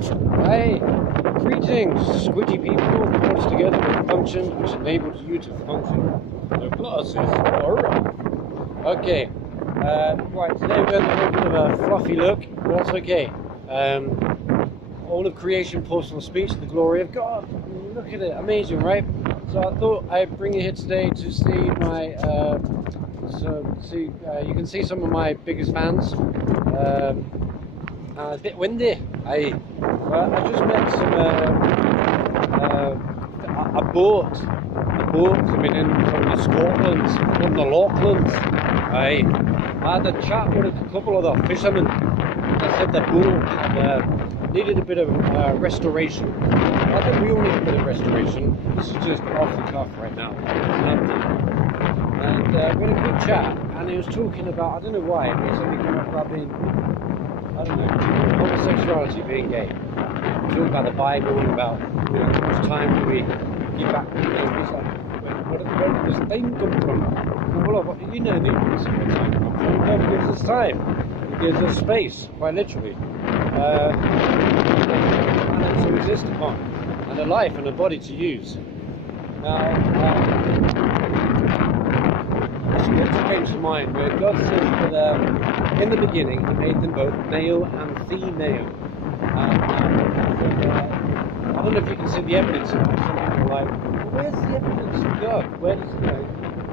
Hey, greetings, squidgy people forged together with functions which enables you to function. The glasses are okay. Right, today we're going to have a bit of a fluffy look, but that's okay. All of creation pours from speech, the glory of God. Look at it, amazing, right? So I thought I'd bring you here today to see my, you can see some of my biggest fans. It's a bit windy. I just met some a boat coming in from the Scotland, from the Lachlands. I had a chat with a couple of the fishermen. They said the boat had, needed a bit of restoration. I think we all need a bit of restoration. This is just off the cuff right now. And we had a good chat, and he was talking about, I don't know why, but something come up about being, I don't know, homosexuality, being gay. Talking about the Bible and about, you know, how much time do we give back, you know, it's like, where does time come from? Well, you know, the time comes from. God gives us time. He gives us space, quite literally. And to exist upon, and a life and a body to use. Now, this scripture came to mind where God says that in the beginning He made them both male and female. I don't know if you can see the evidence of that. Some people are like, well, where's the evidence of God? Where does it go?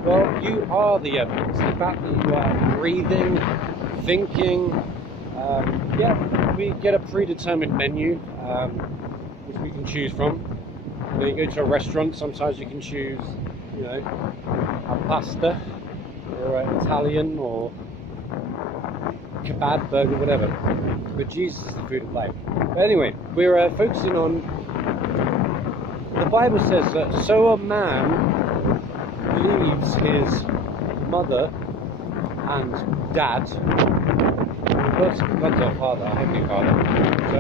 Well, you are the evidence. The fact that you are breathing, thinking. Yeah, we get a predetermined menu, which we can choose from. When you go to a restaurant, sometimes you can choose, you know, a pasta, or an Italian, or kebab burger, whatever. But Jesus is the food of life. But anyway, we're focusing on, the Bible says that so a man leaves his mother and dad. God's our Father, our Heavenly Father. So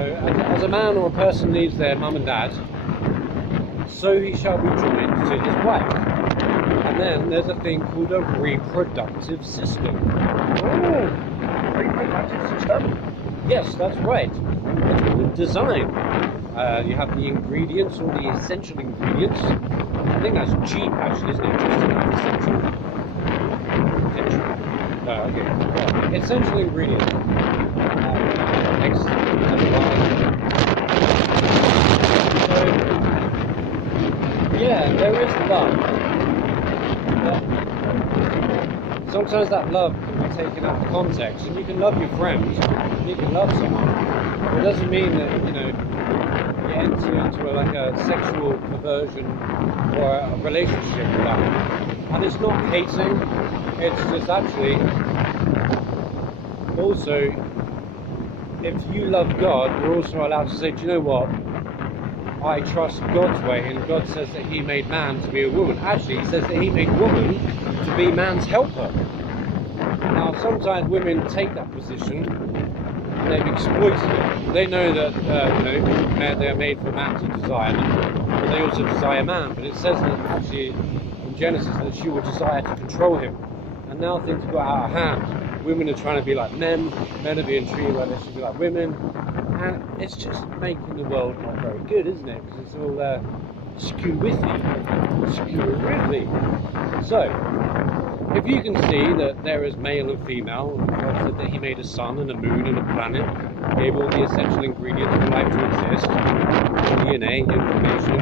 as a man or a person leaves their mum and dad, so he shall be joined to his wife. And then there's a thing called a reproductive system. Oh, reproductive system? Yes, that's right. It's called design. You have the ingredients, or the essential ingredients. I think that's cheap, actually, isn't it? Just essential. Okay. Well, essential ingredients. X and Y. So, yeah, there is love. But sometimes that love can be taken out of context, and you can love your friends, and you can love someone. But it doesn't mean that, you know, you enter into a sexual perversion or a relationship with that. And it's not hating, it's just actually also, if you love God, you're also allowed to say, do you know what? I trust God's way, and God says that He made man to be a woman. Actually, He says that He made woman to be man's helper. Now, sometimes women take that position, and they've exploited it. They know that you know, they are made for man to desire them, but they also desire man. But it says that actually in Genesis that she will desire to control him. And now things got out of hand. Women are trying to be like men are being treated like they should be like women, and it's just making the world not very good, isn't it? Because it's all skew-withy. So, if you can see that there is male and female, and God said that He made a sun and a moon and a planet, gave all the essential ingredients for life to exist, DNA, information.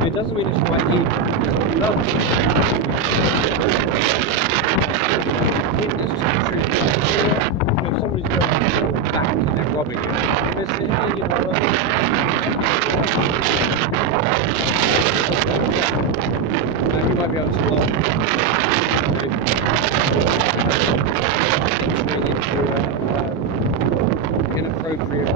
It doesn't mean it's quite evil. It's love. It's just true. If somebody's going back and they're robbing you, they say, hey, you know, you might be able to love inappropriate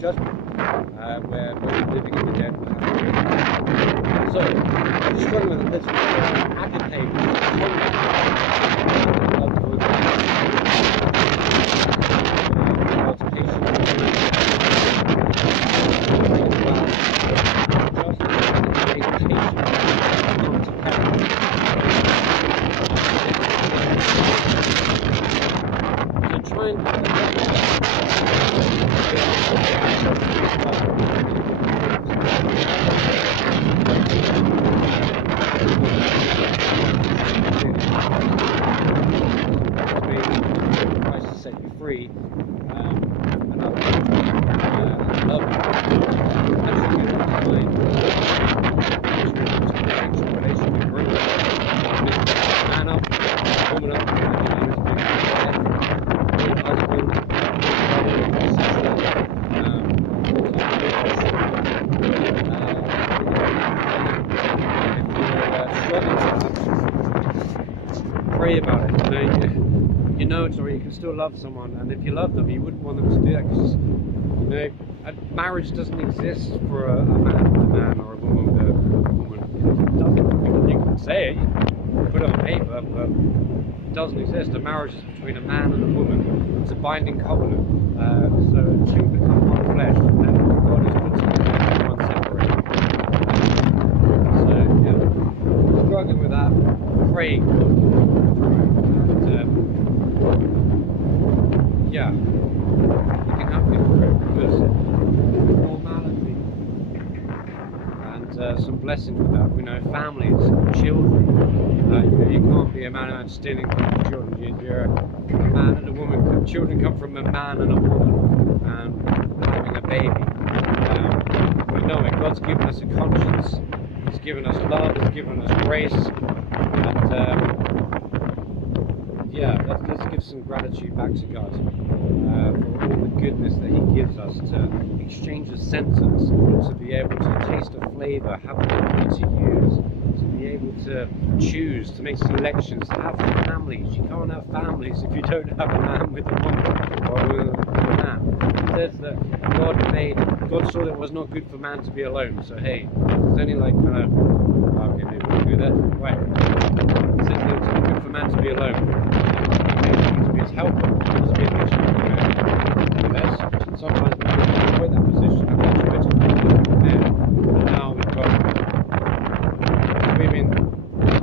Judgment, where both living and the dead will have to be. So, I'm struggling with this agape, God's patience, so try and Christ to set you free, and love actually relationship man up, woman up, pray about it. You know it's alright. You can still love someone, and if you love them, you wouldn't want them to do that because marriage doesn't exist for a man with a man or a woman with a woman. It doesn't. You can say it, put it on paper, but it doesn't exist. A marriage is between a man and a woman. It's a binding covenant. So two become one flesh, and God has put together one separated. So yeah, struggling with that, praying. Yeah, you can help me through it because normality and some blessing with that. We know families, children. You can't be a man and stealing from your children. You're a man and a woman. Children come from a man and a woman and having a baby. We know it. God's given us a conscience. He's given us love. He's given us grace. And yeah, let's give some gratitude back to God for all the goodness that He gives us to exchange a sentence, to be able to taste a flavour, have an ability to use, to be able to choose, to make selections, to have families. You can't have families if you don't have a man with a woman or with a man. It says that God saw that it was not good for man to be alone. So hey, it's only like okay, maybe we'll do that. Right. It says that it's not good for man to be alone. To be his helper, to be his mission. Yes, sometimes we avoid that position and that's better. And now we've got women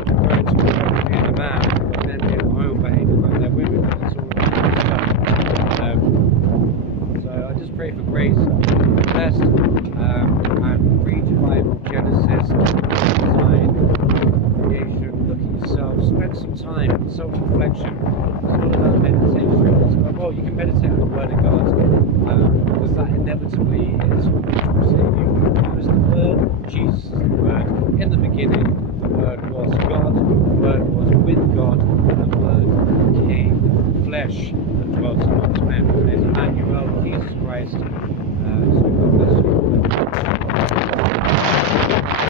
going to being a man, but men being at home behaving like they're women. That's all so I just pray for grace, blessed, and read your Bible, Genesis, design, creation, look at yourself, spend some time in self-reflection. Meditation. Well, you can meditate on the Word of God because that inevitably is what will save you. It was the Word, Jesus is the Word. In the beginning, the Word was God, the Word was with God, and the Word became flesh and dwelt amongst men. And it's Emmanuel, Jesus Christ.